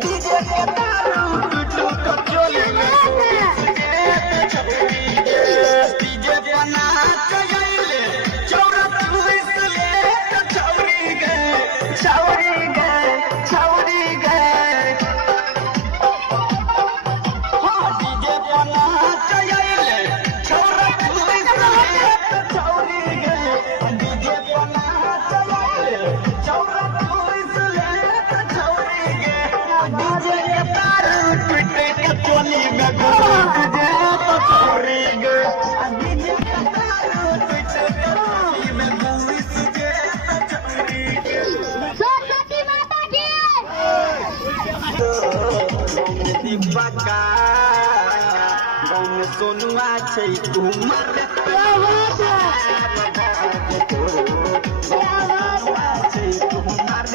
DJ के तारू टूटू को चोली में डीजे बना चले चौरा पुलिस ले तो छौरी गए छौरी गए छौरी गए डीजे बना चले चौरा पुलिस ले तो छौरी गए डीजे बना चले चौरा पुलिस ले तो छौरी गए डीजे के तारू टूटे के चोली में घुस गए तो छौरी गए डीजे के तारू टूटे के चोली में घुस गए तो छौरी गए सरस्वती माता की दीपका गाँव में सोनुआ छै कुमार क्या बात है कुमार